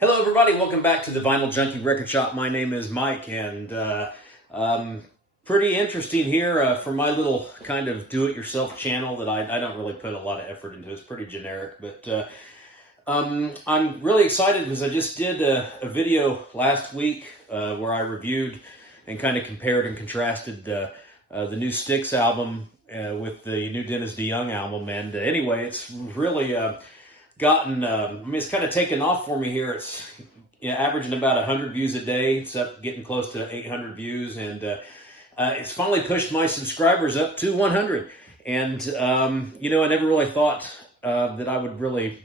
Hello, everybody. Welcome back to the Vinyl Junkie Record Shop. My name is Mike, and pretty interesting here for my little kind of do-it-yourself channel that I don't really put a lot of effort into. It's pretty generic, but I'm really excited because I just did a video last week where I reviewed and kind of compared and contrasted the new Styx album with the new Dennis DeYoung album. And anyway, it's really gotten, it's kind of taken off for me here. It's averaging about 100 views a day. It's up getting close to 800 views, and it's finally pushed my subscribers up to 100. And, I never really thought that I would really,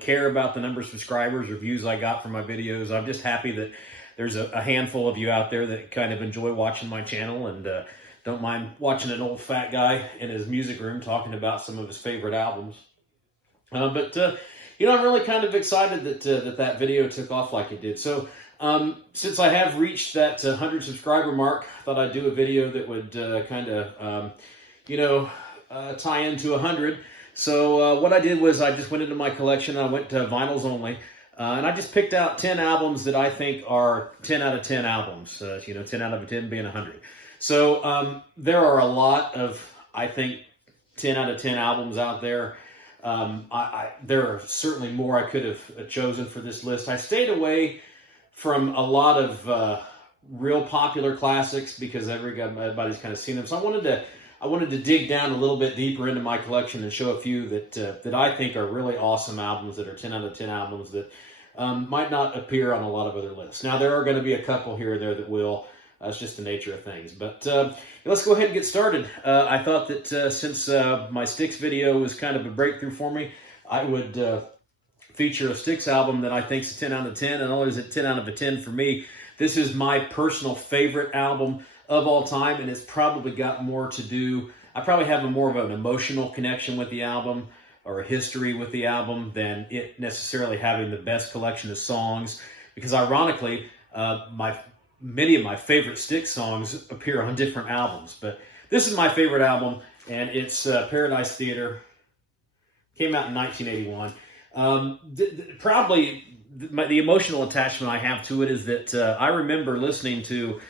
care about the number of subscribers or views I got from my videos. I'm just happy that there's a handful of you out there that kind of enjoy watching my channel and don't mind watching an old fat guy in his music room talking about some of his favorite albums. I'm really kind of excited that video took off like it did. So, since I have reached that 100 subscriber mark, I thought I'd do a video that would tie into 100. So, what I did was I just went into my collection. I went to vinyls only, and I just picked out 10 albums that I think are 10 out of 10 albums. 10 out of 10 being 100. So, there are a lot of, I think, 10 out of 10 albums out there. There are certainly more I could have chosen for this list. I stayed away from a lot of real popular classics because everybody's kind of seen them. So I wanted to dig down a little bit deeper into my collection and show a few that I think are really awesome albums that are 10 out of 10 albums that might not appear on a lot of other lists. Now, there are going to be a couple here or there that will. It's just the nature of things. But let's go ahead and get started. I thought that since my Styx video was kind of a breakthrough for me, I would feature a Styx album that I think is a 10 out of 10, and others at 10 out of a 10 for me. This is my personal favorite album of all time, and it's probably got more to do. I probably have more of an emotional connection with the album or a history with the album than it necessarily having the best collection of songs, because ironically, many of my favorite Styx songs appear on different albums, but this is my favorite album, and it's Paradise Theater. Came out in 1981. Probably the emotional attachment I have to it is that I remember listening to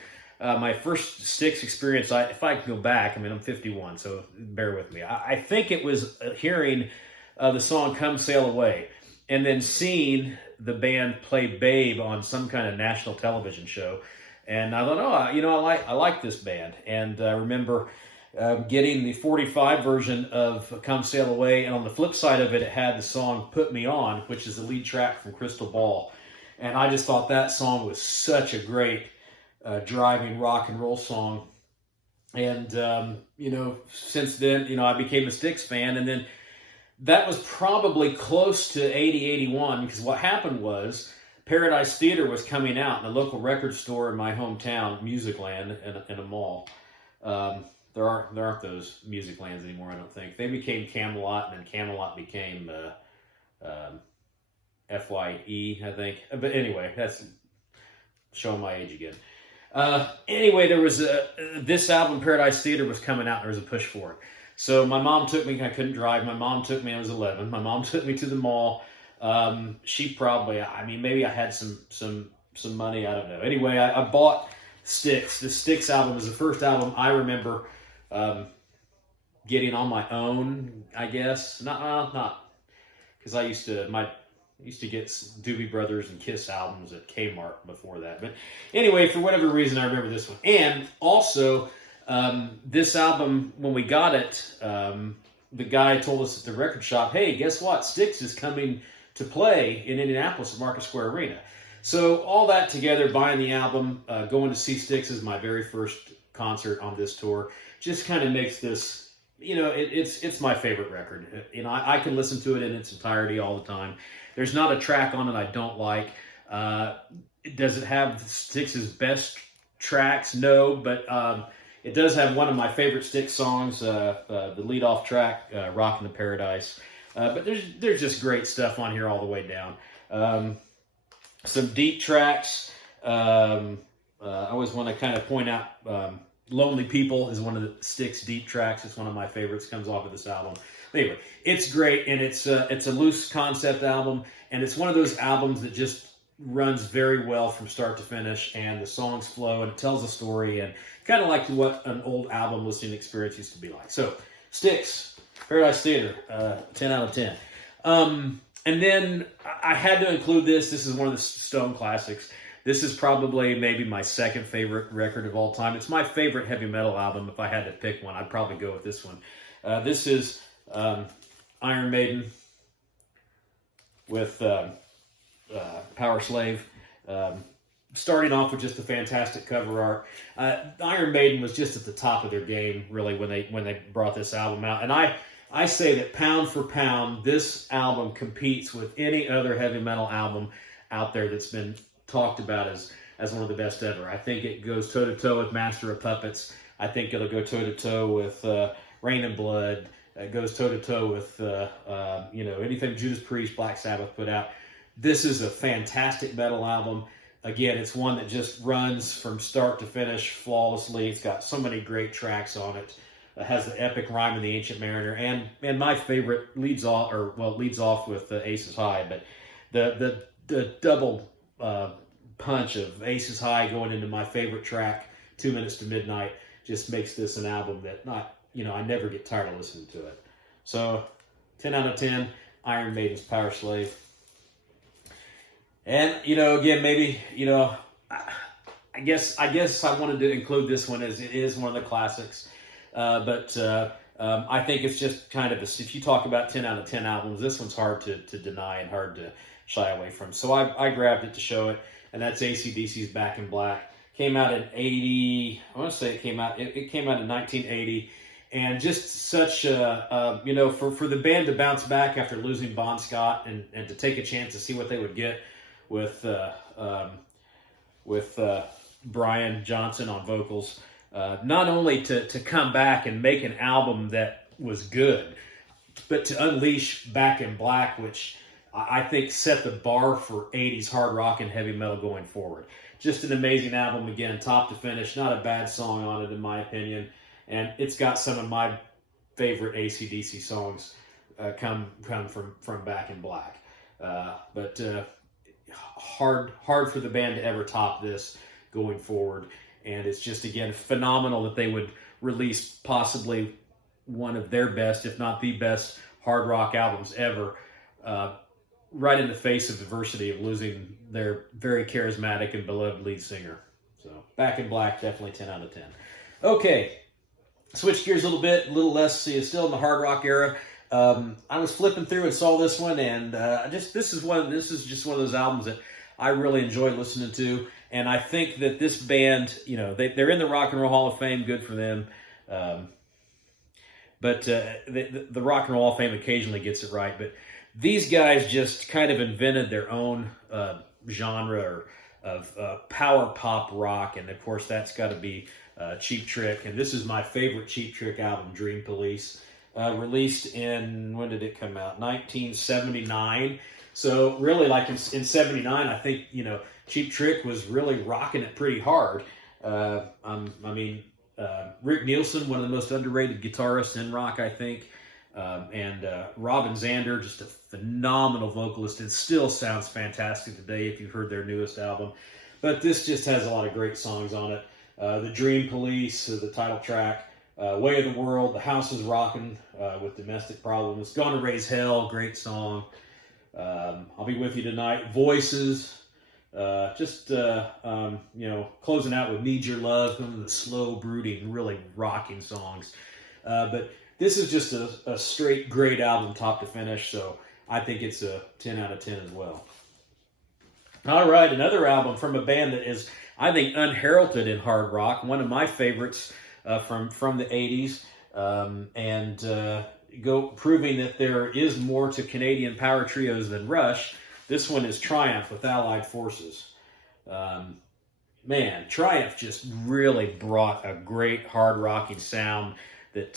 my first Styx experience. If I can go back, I'm 51, so bear with me. I think it was hearing the song Come Sail Away, and then seeing the band play Babe on some kind of national television show. And I thought, I like this band. And I remember getting the 45 version of Come Sail Away. And on the flip side of it, it had the song Put Me On, which is the lead track from Crystal Ball. And I just thought that song was such a great driving rock and roll song. And, since then, I became a Styx fan. And then that was probably close to 80, 81, because what happened was Paradise Theater was coming out in a local record store in my hometown, Musicland, in a mall. There aren't those Musiclands anymore, I don't think. They became Camelot, and then Camelot became FYE, I think. But anyway, that's showing my age again. Anyway, there was this album, Paradise Theater, was coming out, and there was a push for it. So my mom took me. I couldn't drive. My mom took me. I was 11. My mom took me to the mall. She probably, maybe I had some money, I don't know. Anyway, I bought Styx. The Styx album was the first album I remember getting on my own, I guess. Not because I used to get Doobie Brothers and Kiss albums at Kmart before that. But anyway, for whatever reason, I remember this one. And also, this album, when we got it, the guy told us at the record shop, hey, guess what? Styx is coming to play in Indianapolis at Market Square Arena. So all that together, buying the album, going to see Styx as my very first concert on this tour, just kind of makes this, it's my favorite record. I can listen to it in its entirety all the time. There's not a track on it I don't like. Does it have Styx's best tracks? No, but it does have one of my favorite Styx songs, the lead-off track, Rockin' to Paradise. But there's just great stuff on here all the way down. Some deep tracks. I always want to kind of point out Lonely People is one of the Styx deep tracks. It's one of my favorites. Comes off of this album. Anyway, it's great, and it's a loose concept album, and it's one of those albums that just runs very well from start to finish, and the songs flow, and it tells a story, and kind of like what an old album listening experience used to be like. So, Styx, Paradise Theater, 10 out of 10. And then I had to include this. This is one of the Stone classics. This is probably maybe my second favorite record of all time. It's my favorite heavy metal album. If I had to pick one, I'd probably go with this one. This is Iron Maiden with Power Slave. Starting off with just a fantastic cover art. Iron Maiden was just at the top of their game, really, when they brought this album out. And I say that pound for pound, this album competes with any other heavy metal album out there that's been talked about as one of the best ever. I think it goes toe-to-toe with Master of Puppets. I think it'll go toe-to-toe with Rain and Blood. It goes toe-to-toe with anything Judas Priest, Black Sabbath put out. This is a fantastic metal album. Again, it's one that just runs from start to finish flawlessly. It's got so many great tracks on it. It has the epic Rhyme of the Ancient Mariner, and my favorite leads off with Aces High, but the double punch of Aces High going into my favorite track, 2 Minutes to Midnight, just makes this an album that I never get tired of listening to it. So 10 out of 10, Iron Maiden's Power Slave. And, again, maybe, I guess I wanted to include this one as it is one of the classics. But I think it's just kind of, if you talk about 10 out of 10 albums, this one's hard to deny and hard to shy away from. So I grabbed it to show it, and that's AC/DC's Back in Black. Came out in 80, I want to say it came out in 1980. And just such for the band to bounce back after losing Bon Scott and to take a chance to see what they would get with Brian Johnson on vocals. Not only to come back and make an album that was good, but to unleash Back in Black, which I think set the bar for 80s hard rock and heavy metal going forward. Just an amazing album, again, top to finish. Not a bad song on it, in my opinion. And it's got some of my favorite AC/DC songs come from Back in Black. But hard for the band to ever top this going forward. And it's just, again, phenomenal that they would release possibly one of their best, if not the best, hard rock albums ever, right in the face of adversity of losing their very charismatic and beloved lead singer. So, Back in Black, definitely 10 out of 10. Okay, switch gears a little bit, a little less, still in the hard rock era. I was flipping through and saw this one, and this is just one of those albums that I really enjoy listening to. And I think that this band, they're in the Rock and Roll Hall of Fame, good for them. But the Rock and Roll Hall of Fame occasionally gets it right. But these guys just kind of invented their own genre of power pop rock. And, of course, that's got to be Cheap Trick. And this is my favorite Cheap Trick album, Dream Police. Released in, when did it come out? 1979. So really, like in 79, I think, Cheap Trick was really rocking it pretty hard. Rick Nielsen, one of the most underrated guitarists in rock, I think. And Robin Zander, just a phenomenal vocalist, and still sounds fantastic today if you've heard their newest album. But this just has a lot of great songs on it. The Dream Police, the title track. Way of the World, The House is Rockin' with Domestic Problems. Gonna Raise Hell, great song. I'll Be With You Tonight. Voices. Closing out with Need Your Love, one of the slow, brooding, really rocking songs. But this is just a straight great album, top to finish, so I think it's a 10 out of 10 as well. All right, another album from a band that is, I think, unheralded in hard rock. One of my favorites from the 80s, proving that there is more to Canadian power trios than Rush. This one is Triumph with Allied Forces. Triumph just really brought a great hard rocking sound. That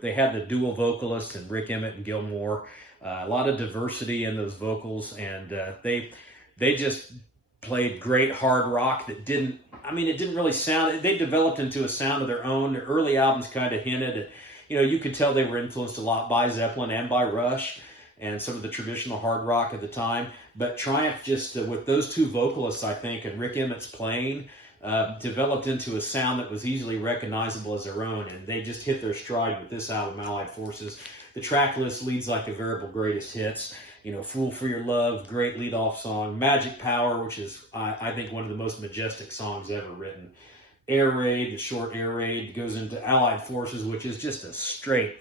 they had the dual vocalists and Rick Emmett and Gil Moore. A lot of diversity in those vocals, and they just played great hard rock that didn't really sound. They developed into a sound of their own. Their early albums kind of hinted at, you could tell they were influenced a lot by Zeppelin and by Rush. and some of the traditional hard rock of the time. But Triumph just, with those two vocalists, I think, and Rick Emmett's playing, developed into a sound that was easily recognizable as their own, and they just hit their stride with this album, Allied Forces. The track list leads like a veritable greatest hits. You know, Fool for Your Love, great lead-off song. Magic Power, which is, I think, one of the most majestic songs ever written. Air Raid, the short Air Raid, goes into Allied Forces, which is just a straight,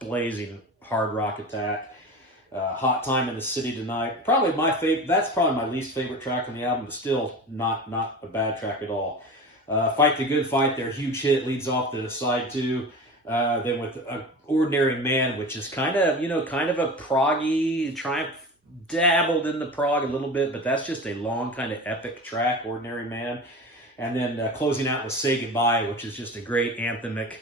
blazing hard rock attack. Hot Time in the City Tonight, probably my favorite. That's probably my least favorite track on the album, but still not a bad track at all. Fight the Good Fight, their huge hit, leads off the side two. Then with Ordinary Man, which is kind of a proggy. Triumph dabbled in the prog a little bit, but that's just a long kind of epic track, Ordinary Man. And then closing out with Say Goodbye, which is just a great anthemic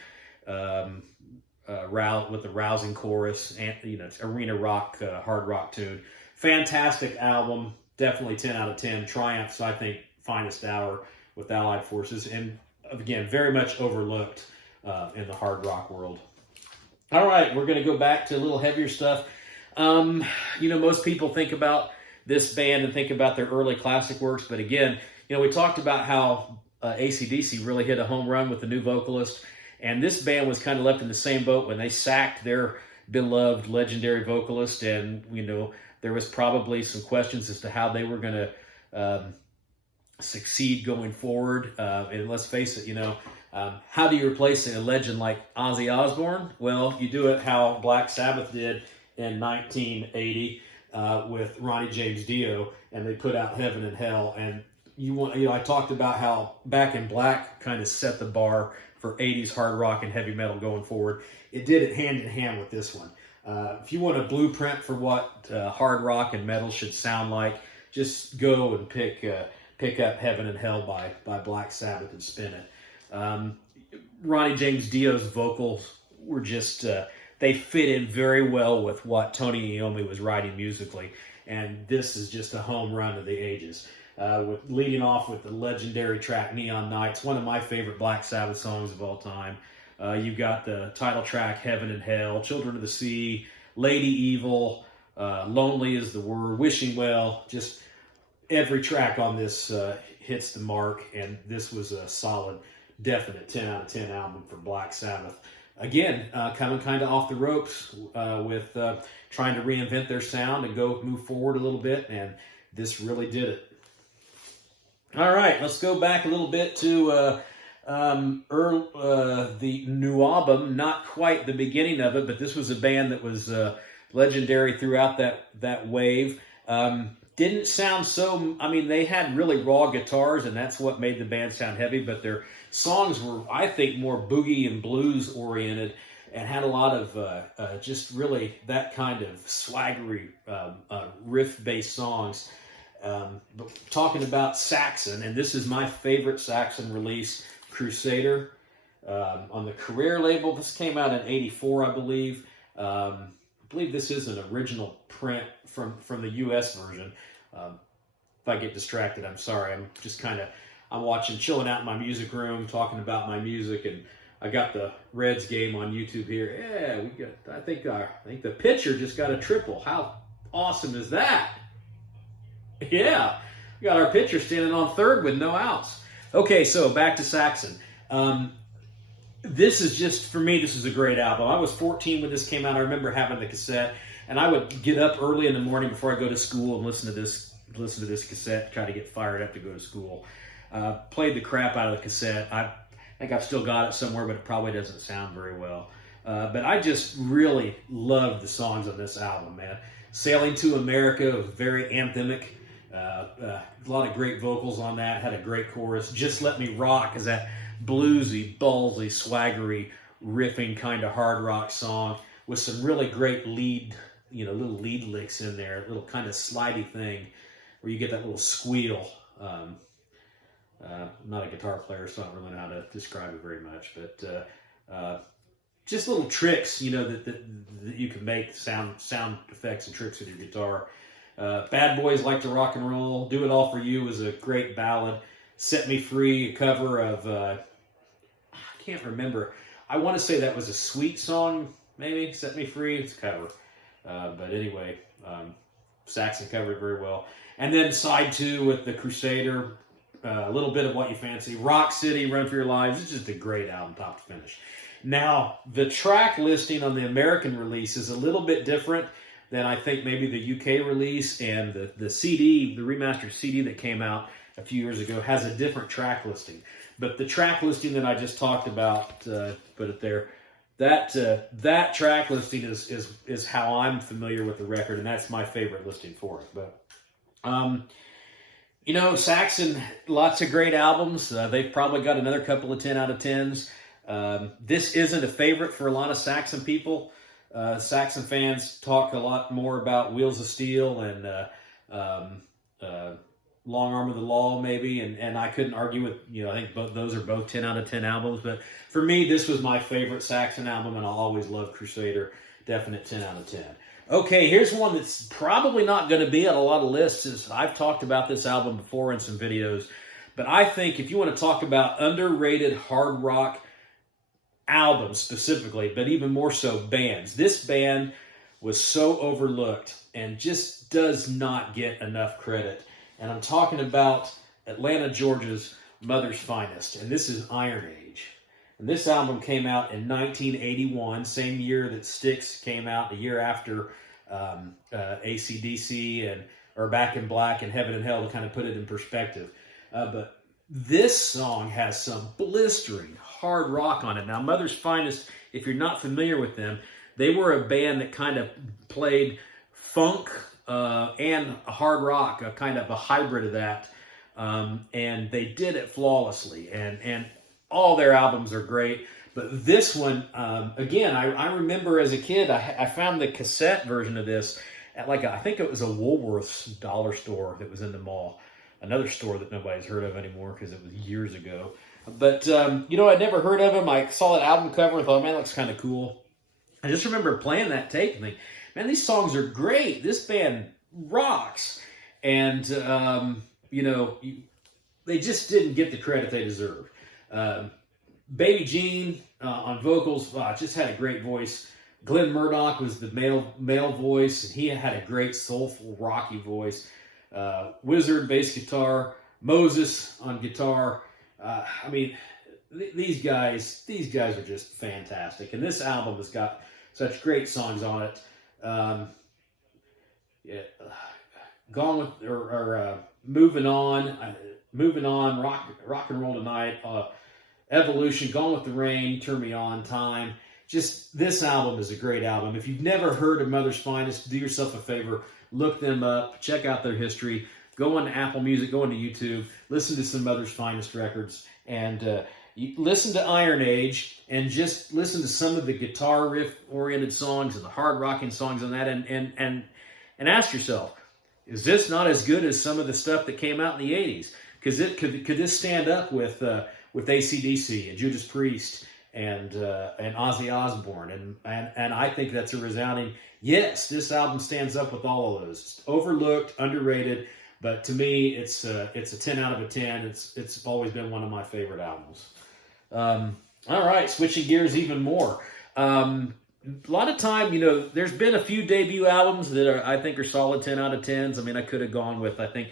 with a rousing chorus, and it's arena rock, hard rock tune. Fantastic album, definitely 10 out of 10. Triumph's, I think, finest hour with Allied Forces, and again, very much overlooked in the hard rock world. All right, we're going to go back to a little heavier stuff. Most people think about this band and think about their early classic works, but again, we talked about how AC/DC really hit a home run with the new vocalist, and this band was kind of left in the same boat when they sacked their beloved legendary vocalist, and there was probably some questions as to how they were going to succeed going forward. And let's face it, how do you replace a legend like Ozzy Osbourne? Well, you do it how Black Sabbath did in 1980 with Ronnie James Dio, and they put out Heaven and Hell. And I talked about how Back in Black kind of set the bar for 80s hard rock and heavy metal going forward. It did it hand in hand with this one. If you want a blueprint for what hard rock and metal should sound like, just go and pick up Heaven and Hell by Black Sabbath and spin it. Ronnie James Dio's vocals were just, they fit in very well with what Tony Iommi was writing musically, and this is just a home run of the ages. With leading off with the legendary track Neon Nights, one of my favorite Black Sabbath songs of all time. You've got the title track Heaven and Hell, Children of the Sea, Lady Evil, Lonely is the Word, Wishing Well. Just every track on this hits the mark, and this was a solid, definite 10 out of 10 album for Black Sabbath. Again, coming kind of off the ropes with trying to reinvent their sound and move forward a little bit, and this really did it. All right, let's go back a little bit to the new album. Not quite the beginning of it, but this was a band that was legendary throughout that wave. Didn't sound so, they had really raw guitars, and that's what made the band sound heavy, but their songs were, I think, more boogie and blues oriented, and had a lot of just really that kind of swaggery riff-based songs. But talking about Saxon, and this is my favorite Saxon release, Crusader, on the Career label. This came out in '84, I believe. I believe this is an original print from the U.S. version. If I get distracted, I'm sorry. I'm just chilling out in my music room, talking about my music, and I got the Reds game on YouTube here. Yeah, I think the pitcher just got a triple. How awesome is that? Yeah, we got our pitcher standing on third with no outs. Okay, so back to Saxon. This is just, for me, this is a great album. I was 14 when this came out. I remember having the cassette, and I would get up early in the morning before I go to school and listen to this cassette, try to get fired up to go to school. Played the crap out of the cassette. I think I've still got it somewhere, but it probably doesn't sound very well. But I just really loved the songs on this album, man. Sailing to America was very anthemic. A lot of great vocals on that. Had a great chorus. Just Let Me Rock is that bluesy, ballsy, swaggery, riffing kind of hard rock song with some really great little lead licks in there. A little kind of slidey thing where you get that little squeal. I'm not a guitar player, so I don't really know how to describe it very much, but just little tricks, that you can make sound effects and tricks with your guitar. Bad Boys Like to Rock and Roll. Do It All For You is a great ballad. Set Me Free, a cover of, I can't remember. I want to say that was a Sweet song, maybe. Set Me Free, it's a cover. But anyway, Saxon covered it very well. And then side 2 with the Crusader, a little bit of What You Fancy, Rock City, Run for Your Lives. It's just a great album, top to finish. Now, the track listing on the American release is a little bit different than I think maybe the UK release, and the CD, the remastered CD that came out a few years ago, has a different track listing. But the track listing that I just talked about, put it there, that track listing is how I'm familiar with the record, and that's my favorite listing for it. But you know, Saxon, lots of great albums. They've probably got another couple of 10 out of 10s. This isn't a favorite for a lot of Saxon people. Saxon fans talk a lot more about Wheels of Steel and Long Arm of the Law, maybe, and I couldn't argue with, you know, I think those are both 10 out of 10 albums, but for me, this was my favorite Saxon album, and I'll always love Crusader, definite 10 out of 10. Okay, here's one that's probably not going to be on a lot of lists. I've talked about this album before in some videos, but I think if you want to talk about underrated hard rock albums specifically, but even more so bands, this band was so overlooked and just does not get enough credit. And I'm talking about Atlanta, Georgia's Mother's Finest, and this is Iron Age. And this album came out in 1981, same year that Styx came out, the year after AC/DC or Back in Black and Heaven and Hell, to kind of put it in perspective. But this song has some blistering hard rock on it. Now, Mother's Finest, if you're not familiar with them, they were a band that kind of played funk and hard rock, a kind of a hybrid of that. And they did it flawlessly. And all their albums are great. But this one, again, I remember as a kid, I found the cassette version of this at I think it was a Woolworth's dollar store that was in the mall. Another store that nobody's heard of anymore because it was years ago. But, you know, I'd never heard of them. I saw that album cover and thought, man, that looks kind of cool. I just remember playing that tape and thinking, man, these songs are great. This band rocks. And, you know, they just didn't get the credit they deserve. Baby Gene on vocals, just had a great voice. Glenn Murdoch was the male voice, and he had a great soulful, rocky voice. Wizard, bass guitar. Moses on guitar. I mean, these guys are just fantastic. And this album has got such great songs on it. Gone with, Moving On, Rock and Roll Tonight, Evolution, Gone with the Rain, Turn Me On, Time. Just, this album is a great album. If you've never heard of Mother's Finest, do yourself a favor, look them up, check out their history, go on to Apple Music, go onto YouTube, listen to some Mother's Finest records, and listen to Iron Age, and just listen to some of the guitar riff-oriented songs and the hard-rocking songs on that, and ask yourself, is this not as good as some of the stuff that came out in the 80s? Because could this stand up with AC/DC and Judas Priest and Ozzy Osbourne? And I think that's a resounding yes. This album stands up with all of those. It's overlooked, underrated, but to me, it's a 10 out of a 10. It's always been one of my favorite albums. All right, switching gears even more. A lot of time, you know, there's been a few debut albums that I think are solid 10 out of 10s. I mean, I could have gone with, I think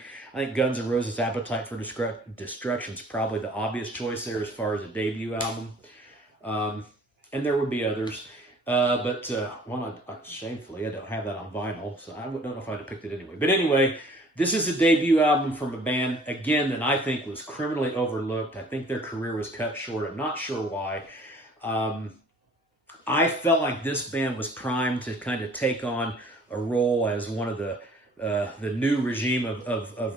Guns N' Roses' Appetite for Destruction is probably the obvious choice there as far as a debut album. And there would be others. But shamefully, I don't have that on vinyl, so I don't know if I'd have picked it anyway. But anyway, this is a debut album from a band, again, that I think was criminally overlooked. I think their career was cut short. I'm not sure why. I felt like this band was primed to kind of take on a role as one of the new regime of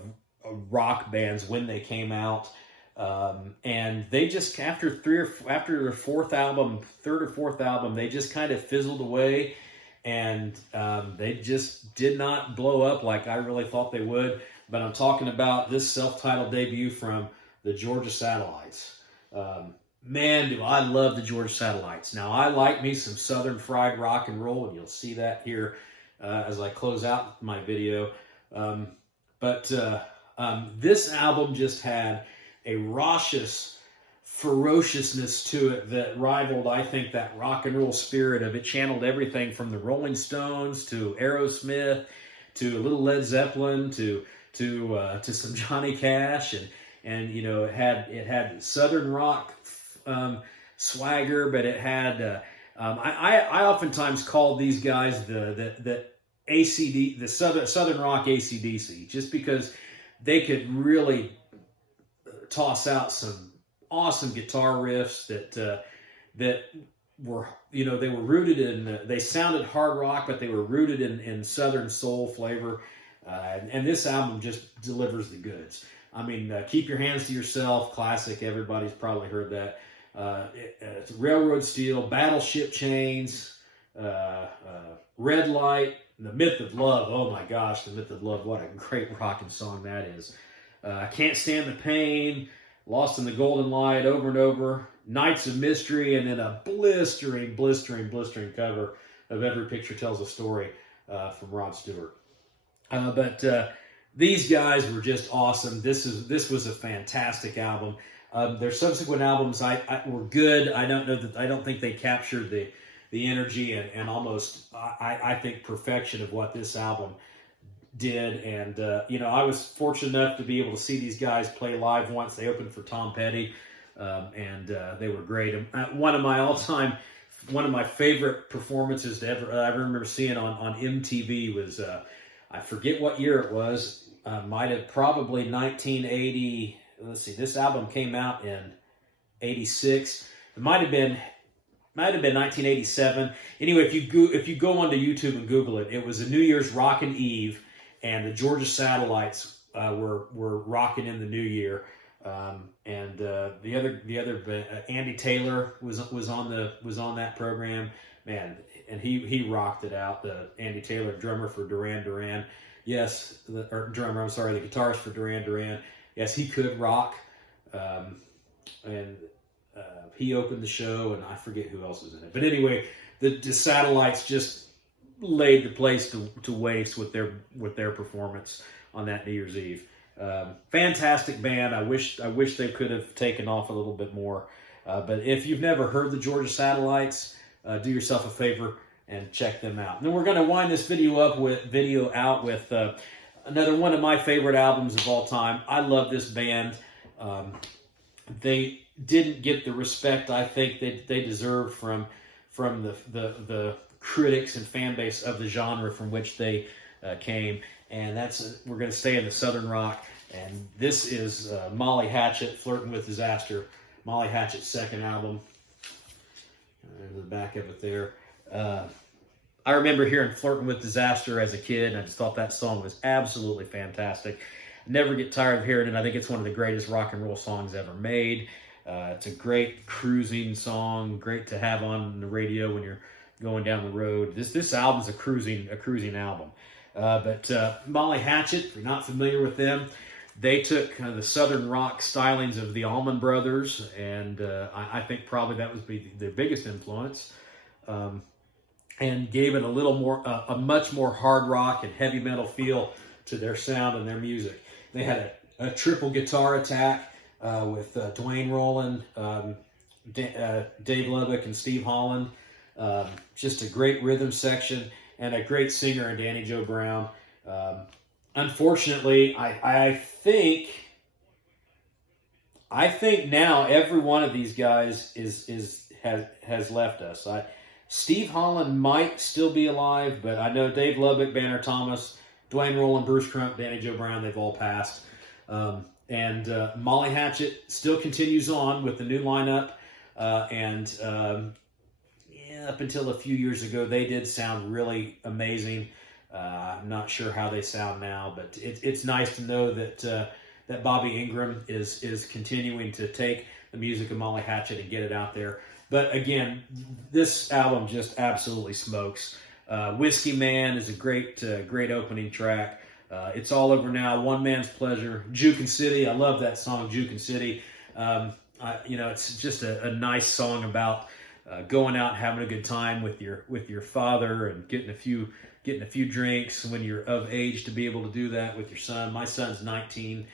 rock bands when they came out, and they just after their third or fourth album, they just kind of fizzled away, and they just did not blow up like I really thought they would. But I'm talking about this self-titled debut from the Georgia Satellites. Man, do I love the Georgia Satellites. Now, I like me some Southern fried rock and roll, and you'll see that here as I close out my video. But this album just had a raucous ferociousness to it that rivaled, I think, that rock and roll spirit of it. Channeled everything from the Rolling Stones to Aerosmith to a little Led Zeppelin to some Johnny Cash, and you know, it had Southern rock swagger, but it had I oftentimes called these guys the ACD, the Southern rock ACDC, just because they could really toss out some awesome guitar riffs that were, you know, they were rooted in, they sounded hard rock, but they were rooted in Southern soul flavor. And this album just delivers the goods. I mean, Keep Your Hands to Yourself, classic. Everybody's probably heard that. It's Railroad Steel, Battleship Chains, Red Light, The Myth of Love. Oh my gosh, The Myth of Love. What a great rocking song that is. I Can't Stand the Pain, Lost in the Golden Light, Over and Over, Nights of Mystery, and then a blistering cover of Every Picture Tells a Story from Rod Stewart. But these guys were just awesome. This was a fantastic album. Their subsequent albums were good. I don't think they captured the energy and almost I think perfection of what this album did. And you know, I was fortunate enough to be able to see these guys play live once. They opened for Tom Petty, and they were great. One of my favorite performances to ever I remember seeing on MTV was I forget what year it was. Might have probably 1980. Let's see. This album came out in '86. It might have been 1987. Anyway, if you go onto YouTube and Google it, it was a New Year's Rockin' Eve, and the Georgia Satellites were rocking in the New Year. And the other Andy Taylor was on that program, man, and he rocked it out. The Andy Taylor, drummer for Duran Duran, yes, the guitarist for Duran Duran. Yes, he could rock, and he opened the show, and I forget who else was in it. But anyway, the Satellites just laid the place to waste with their performance on that New Year's Eve. Fantastic band. I wish they could have taken off a little bit more. But if you've never heard the Georgia Satellites, do yourself a favor and check them out. And then we're going to wind this video out with another one of my favorite albums of all time. I love this band. They didn't get the respect I think they deserve from the critics and fan base of the genre from which they came. And we're going to stay in the Southern rock. And this is Molly Hatchet, Flirting with Disaster. Molly Hatchet's second album. There's the back of it there. I remember hearing Flirting with Disaster as a kid, and I just thought that song was absolutely fantastic. Never get tired of hearing it. I think it's one of the greatest rock and roll songs ever made. It's a great cruising song, great to have on the radio when you're going down the road. This album's a cruising album. But Molly Hatchet, if you're not familiar with them, they took kind of the Southern rock stylings of the Allman Brothers, and I think probably that was their biggest influence, and gave it a much more hard rock and heavy metal feel to their sound and their music. They had a triple guitar attack with Dwayne Roland, Dave Lubbock, and Steve Holland. Just a great rhythm section and a great singer in Danny Joe Brown. Unfortunately, I think now every one of these guys has left us. Steve Holland might still be alive, but I know Dave Lubbock, Banner Thomas, Dwayne Roland, Bruce Crump, Danny Joe Brown, they've all passed. And Molly Hatchet still continues on with the new lineup. Up until a few years ago, they did sound really amazing. I'm not sure how they sound now, but it's nice to know that Bobby Ingram is continuing to take the music of Molly Hatchet and get it out there. But again, this album just absolutely smokes. Whiskey Man is a great opening track. It's All Over Now, One Man's Pleasure, Jukin' City. I love that song, Jukin' City. It's just a nice song about going out and having a good time with your father and getting a few drinks when you're of age to be able to do that with your son. My son's 19.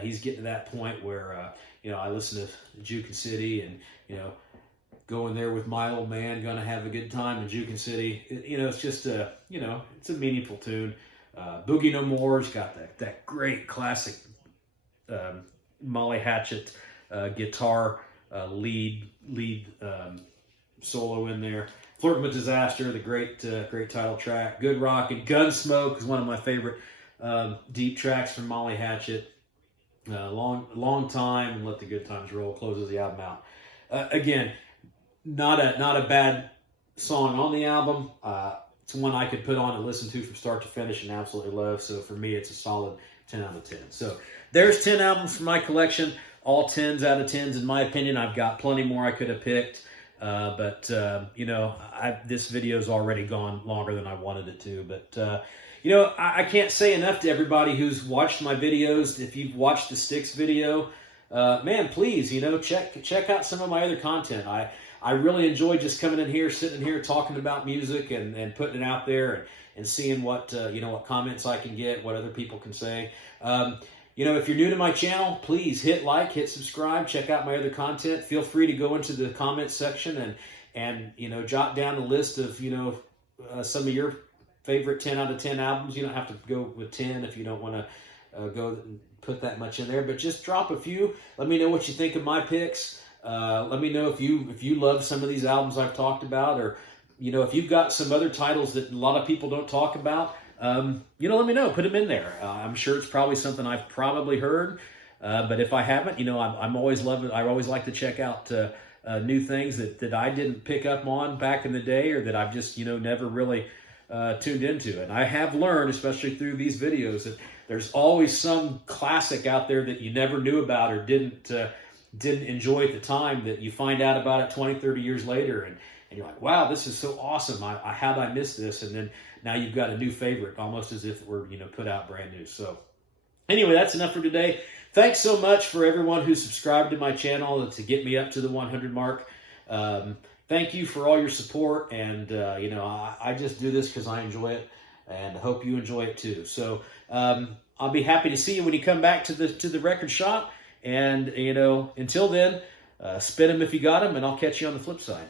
he's getting to that point where, I listen to Jukin City and, going there with my old man, gonna have a good time in Jukin City. It's just it's a meaningful tune. Boogie No More's got that great classic Molly Hatchet guitar lead solo in there. Flirting with Disaster, the great title track. Good Rockin'. Gunsmoke is one of my favorite deep tracks from Molly Hatchet. Long Time and Let the Good Times Roll closes the album out. Again, not a bad song on the album. It's one I could put on and listen to from start to finish and absolutely love. So for me, it's a solid 10 out of 10. So there's 10 albums from my collection, all 10s out of 10s in my opinion. I've got plenty more I could have picked. But this video's already gone longer than I wanted it to. But, I can't say enough to everybody who's watched my videos. If you've watched the Styx video, man, please, check out some of my other content. I really enjoy just coming in here, sitting here, talking about music and putting it out there and seeing what comments I can get, what other people can say. If you're new to my channel, please hit like, hit subscribe, check out my other content. Feel free to go into the comments section and jot down a list of, some of your favorite 10 out of 10 albums. You don't have to go with 10 if you don't want to go and put that much in there, but just drop a few. Let me know what you think of my picks. Let me know if you love some of these albums I've talked about, or, if you've got some other titles that a lot of people don't talk about. Let me know. Put them in there. I'm sure it's probably something I've probably heard, but if I haven't, I'm always loving. I always like to check out new things that I didn't pick up on back in the day, or that I've just never really tuned into. And I have learned, especially through these videos, that there's always some classic out there that you never knew about or didn't enjoy at the time, that you find out about it 20, 30 years later, and you're like, wow, this is so awesome. How'd I miss this? And then now you've got a new favorite, almost as if it were, put out brand new. So anyway, that's enough for today. Thanks so much for everyone who subscribed to my channel to get me up to the 100 mark. Thank you for all your support. And, I just do this because I enjoy it, and hope you enjoy it too. So I'll be happy to see you when you come back to the record shop. And, until then, spin them if you got them, and I'll catch you on the flip side.